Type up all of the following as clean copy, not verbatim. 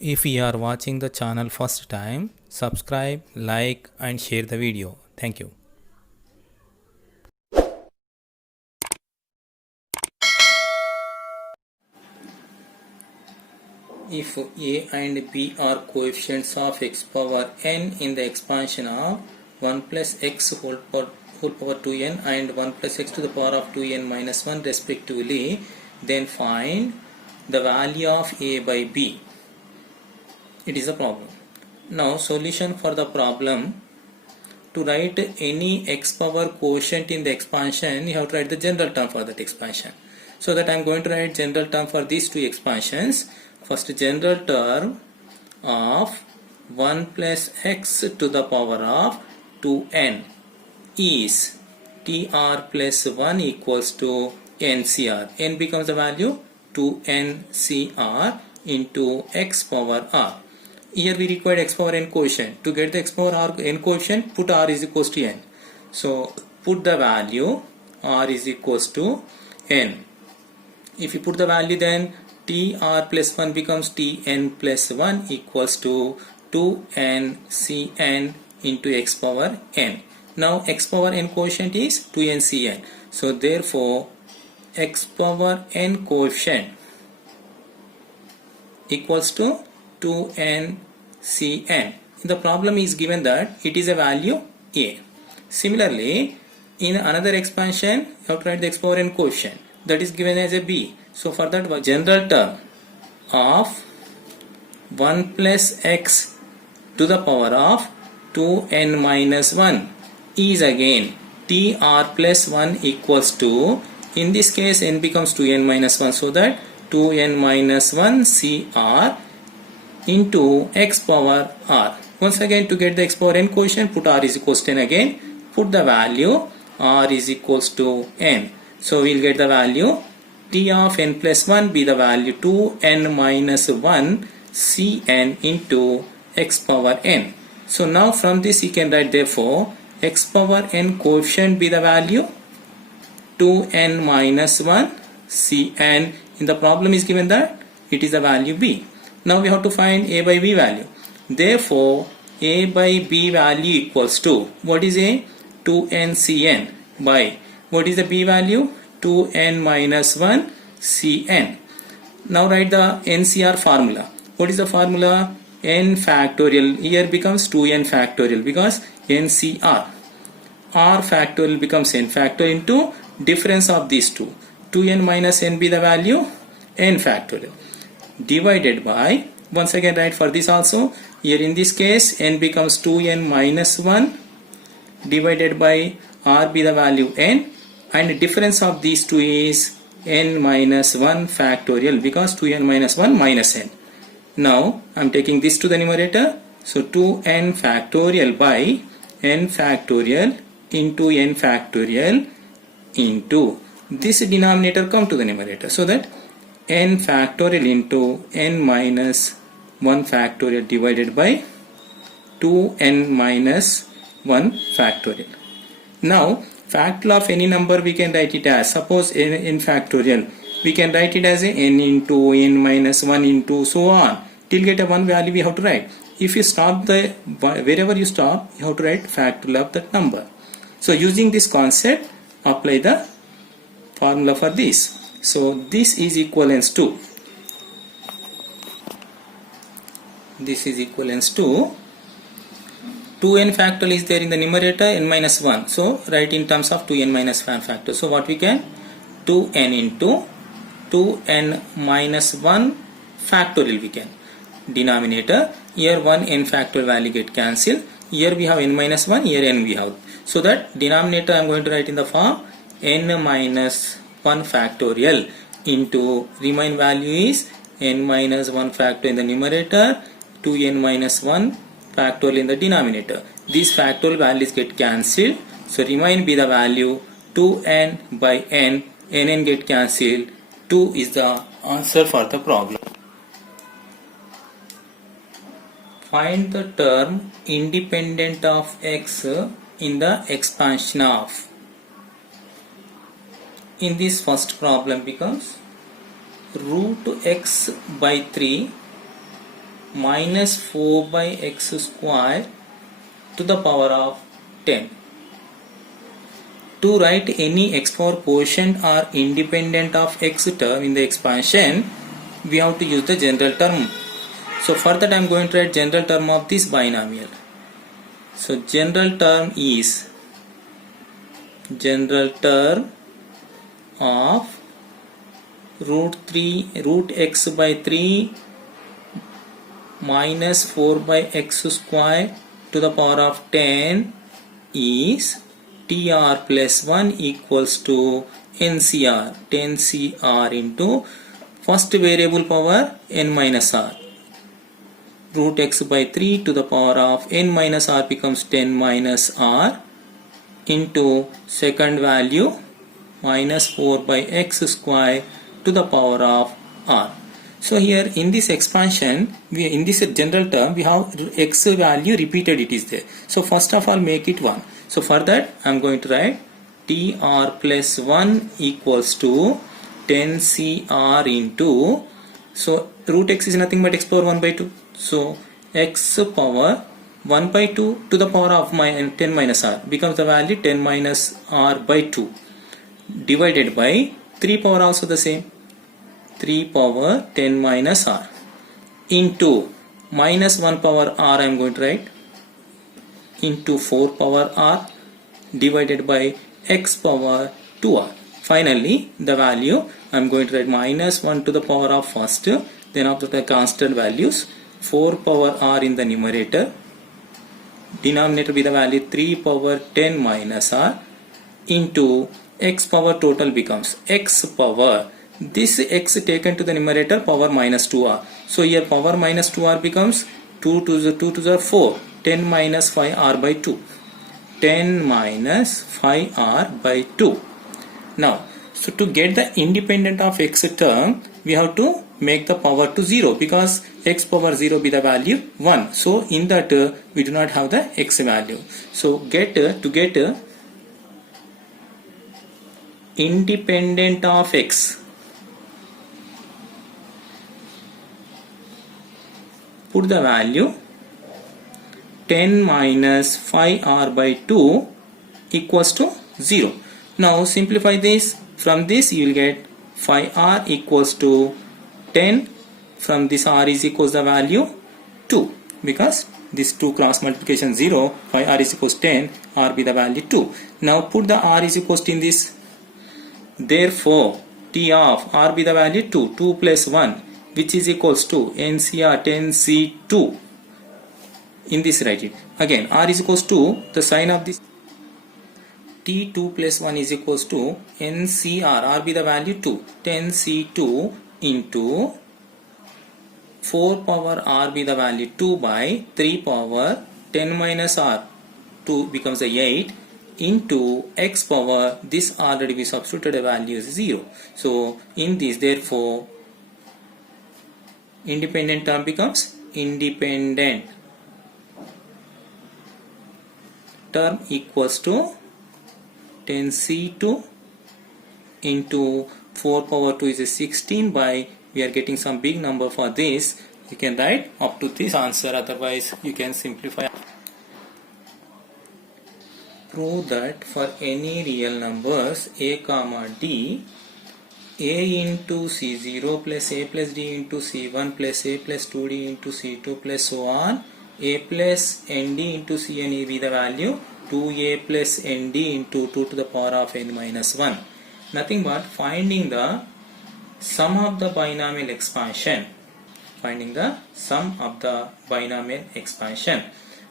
If you are watching the channel first time, subscribe, like and share the video. Thank you. If a and b are coefficients of x power n in the expansion of 1 plus x whole power 2n and 1 plus x to the power of 2n minus 1 respectively, then find the value of a by b. It is a problem. Now solution for the problem: to write any x power quotient in the expansion, you have to write the general term for that expansion. So that I am going to write general term for these two expansions. First, general term of 1 plus x to the power of 2n is tr plus 1 equals to ncr. N becomes the value 2ncr into x power r. Here we require x power n quotient. To get the x power r n quotient, put r is equals to n. So put the value r is equals to n. If you put the value, then tr plus 1 becomes tn plus 1 equals to 2ncn into x power n. Now x power n quotient is 2ncn. So therefore x power n quotient equals to 2ncn. The problem is given that it is a value a. Similarly, in another expansion, you have to write the x power n quotient, that is given as a b. So for that, general term of 1 plus x to the power of 2n minus 1 is again tr plus 1 equals to, in this case n becomes 2n minus 1, so that 2n minus 1 cr into x power r. Once again, to get the x power n quotient, put r is equals to n again. Put the value r is equals to n. So we will get the value t of n plus 1 be the value 2n minus 1 cn into x power n. So now from this you can write, therefore x power n quotient be the value 2n minus 1 cn. In the problem is given that it is the value b. Now we have to find a by b value. Therefore a by b value equals to, what is a? 2ncn by, what is the b value? 2n minus 1 cn. Now write the ncr formula. What is the formula? N factorial. Here becomes 2n factorial because ncr. R factorial becomes n factorial into difference of these two. 2n minus n be the value n factorial, divided by, once again write for this also, here in this case n becomes 2n minus 1 divided by r be the value n, and difference of these two is n minus 1 factorial because 2n minus 1 minus n. Now I am taking this to the numerator, so 2n factorial by n factorial into n factorial into this denominator come to the numerator, so that n factorial into n minus 1 factorial divided by 2n minus 1 factorial. Now factorial of any number we can write it as, suppose n factorial, we can write it as a n into n minus 1 into so on till get a one value we have to write. If you stop the, wherever you stop, you have to write factorial of that number. So using this concept, apply the formula for this. So this is equivalence to, this is equivalence to 2n factorial is there in the numerator, n minus 1. So write in terms of 2n minus 1 factor. So what we can? 2n into 2n minus 1 factorial we can. Denominator, here 1 n factorial value get cancelled. Here we have n minus 1, here n we have. So that denominator I am going to write in the form n minus 1 factorial into remain value is n minus 1 factor in the numerator, 2n minus 1 factorial in the denominator. These factorial values get cancelled, so remain be the value 2n by n, nn get cancelled. 2 is the answer for the problem. Find the term independent of x in the expansion of. In this first problem becomes root x by 3 minus 4 by x square to the power of 10. To write any x power quotient or independent of x term in the expansion, we have to use the general term. So for that I am going to write general term of this binomial. So general term is general term of root x by 3 minus 4 by x square to the power of 10 is tr plus 1 equals to ncr, 10cr into first variable power n minus r. Root x by 3 to the power of n minus r becomes 10 minus r into second value minus 4 by x square to the power of r. So here in this expansion, in this general term, we have x value repeated, it is there. So first of all make it 1. So for that I am going to write tr plus 1 equals to 10cr into, so root x is nothing but x power 1 by 2. So x power 1 by 2 to the power of 10 minus r becomes the value 10 minus r by 2 divided by 3 power also the same, 3 power 10 minus r into minus 1 power r I am going to write into 4 power r divided by x power 2r. Finally the value I am going to write minus 1 to the power of first, then after the constant values 4 power r in the numerator, denominator be the value 3 power 10 minus r into x power total becomes x power, this x taken to the numerator power minus 2r. So here power minus 2r becomes 2 to the 4, 10 minus 5r by 2, 10 minus 5r by 2. Now, so to get the independent of x term, we have to make the power to 0 because x power 0 be the value 1. So in that we do not have the x value. So to get independent of x, put the value 10 minus 5r by 2 equals to 0. Now simplify this. From this you will get 5r equals to 10. From this r is equals the value 2 because this 2 cross multiplication 0, 5r is equals 10, r be the value 2. Now put the r is equals to in this. Therefore t of r be the value 2, 2 plus 1 which is equals to ncr 10c2. In this write it. Again r is equals to the sign of this t2 plus 1 is equals to ncr, r be the value 2, 10c2 into 4 power r be the value 2 by 3 power 10 minus r, 2 becomes a 8 into x power, this already we substituted a value is 0. So in this therefore independent term becomes independent term equals to 10c2 into 4 power 2 is a 16 by, we are getting some big number for this, you can write up to this answer, otherwise you can simplify. Prove that for any real numbers a comma d, a into c0 plus a plus d into c1 plus a plus 2d into c2 plus so on, a plus nd into cn be the value 2a plus nd into 2 to the power of n minus 1. Nothing but finding the sum of the binomial expansion. Finding the sum of the binomial expansion.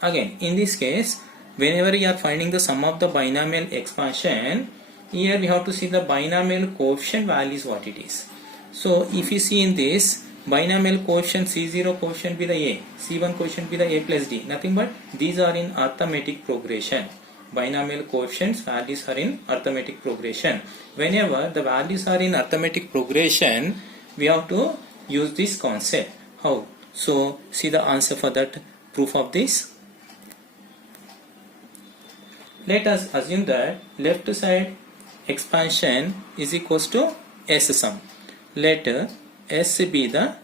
Again, in this case, whenever you are finding the sum of the binomial expansion, here we have to see the binomial coefficient values what it is. So if you see in this, binomial coefficient C0 coefficient be the A, C1 coefficient be the A plus D. Nothing but these are in arithmetic progression. Binomial coefficients values are in arithmetic progression. Whenever the values are in arithmetic progression, we have to use this concept. How? So see the answer for that proof of this. Let us assume that left side expansion is equals to S sum. Let S be the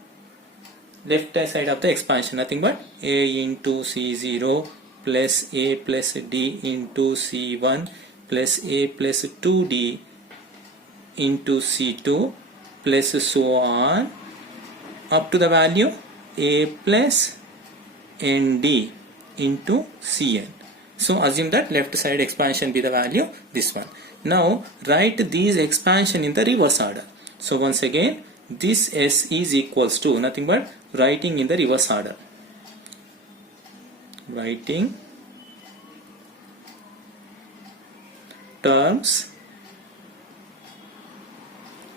left side of the expansion, nothing but a into C0 plus a plus d into C1 plus a plus 2d into C2 plus so on up to the value a plus nd into Cn. So assume that left side expansion be the value this one. Now write these expansion in the reverse order. So once again this S is equals to nothing but writing in the reverse order. Writing terms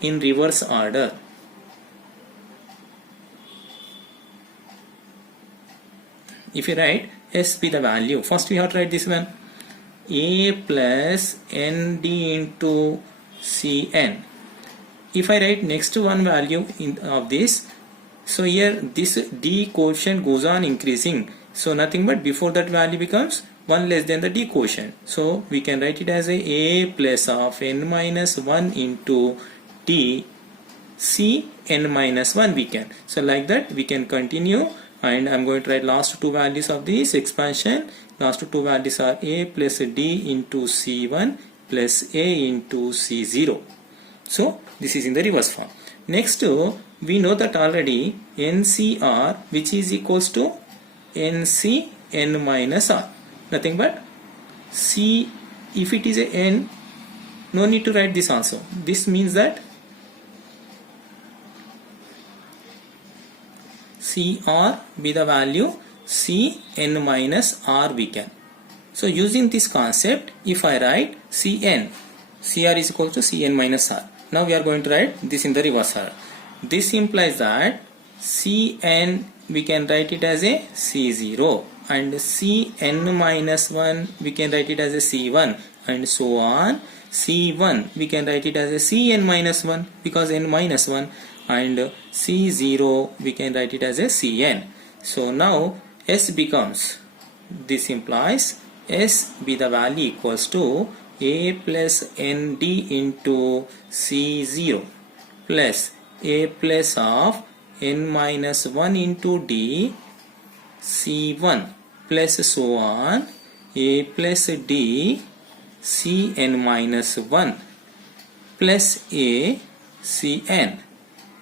in reverse order. If you write S be the value, first we have to write this one, a plus nd into Cn. If I write next one value of this, so here this d quotient goes on increasing, so nothing but before that value becomes 1 less than the d quotient, so we can write it as a plus of n minus 1 into d c n minus 1 we can. So like that we can continue, and I'm going to write last two values of this expansion. Last two values are a plus d into C1 plus a into C0. So this is in the reverse form. Next we know that already NCR, which is equals to NC n minus r, nothing but C. If it is a n, no need to write this also. This means that CR be the value C n minus R we can. So using this concept, if I write Cn, CR is equal to Cn minus R. Now we are going to write this in the reverse order. This implies that Cn we can write it as a C0, and Cn minus 1 we can write it as a C1, and so on. C1 we can write it as a Cn minus 1 because n minus 1, and C0 we can write it as a Cn. So now S becomes, this implies S be the value equals to a plus nd into C0 plus a plus of n minus 1 into d C1 plus so on a plus d Cn minus 1 plus a Cn.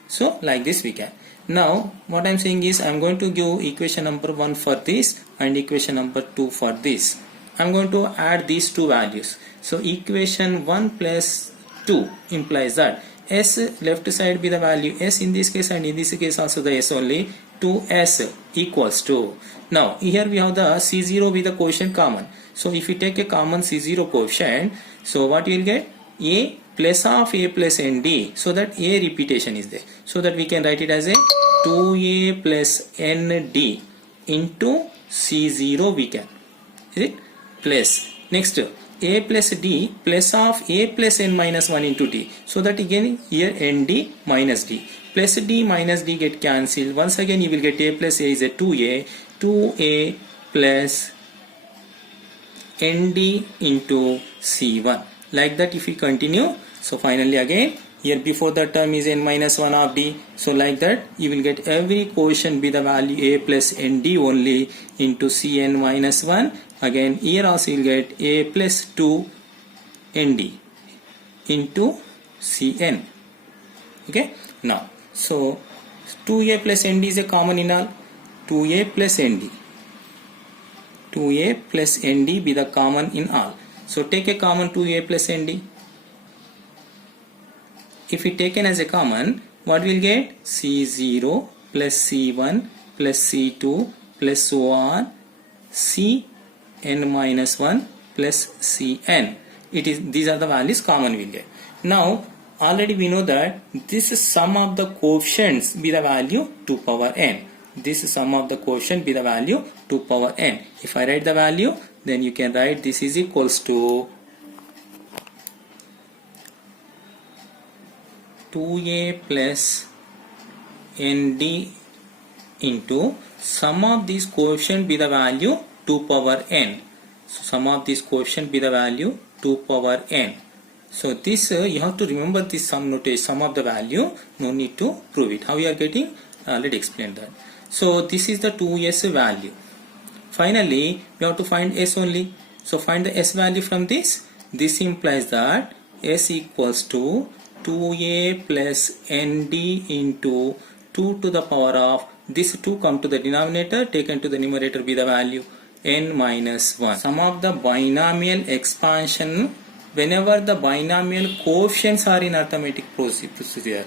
So like this we can. Now what I am saying is I am going to give equation number 1 for this and equation number 2 for this. I am going to add these two values. So equation 1 plus 2 implies that S left side be the value S in this case, and in this case also the S only, 2S equals to. Now here we have the C0 be the quotient common. So if you take a common C0 quotient, so what you will get? A plus of a plus nd, so that a repetition is there, so that we can write it as a 2a plus nd into C0 we can, is it, plus next a plus d plus of a plus n minus 1 into d, so that again here nd minus d plus d minus d get cancelled. Once again you will get a plus a is a 2a plus nd into C1. Like that if we continue, so finally again here before the term is n minus 1 of d, so like that you will get every quotient be the value a plus nd only into Cn minus 1. Again here also you will get a plus 2 nd into Cn. Okay, now so 2a plus nd is a common in all, 2a plus nd, 2a plus nd be the common in all. So take a common 2a plus nd. If we taken as a common, what will get? C0 plus C1 plus C2 plus so on Cn minus 1 plus Cn. It is, these are the values common will get. Now already we know that this is sum of the coefficients be the value 2 power n. This is sum of the quotient be the value 2 power n. If I write the value, then you can write this is equals to 2a plus nd into sum of these quotient be the value 2 power n. So sum of these quotient be the value 2 power n. So this you have to remember this sum notation, sum of the value, no need to prove it. How you are getting? Already explained that. So this is the 2s value. Finally, we have to find s only. So find the s value from this. This implies that s equals to 2a plus nd into 2 to the power of this 2 come to the denominator, taken to the numerator be the value n minus 1. Sum of the binomial expansion whenever the binomial coefficients are in arithmetic procedure.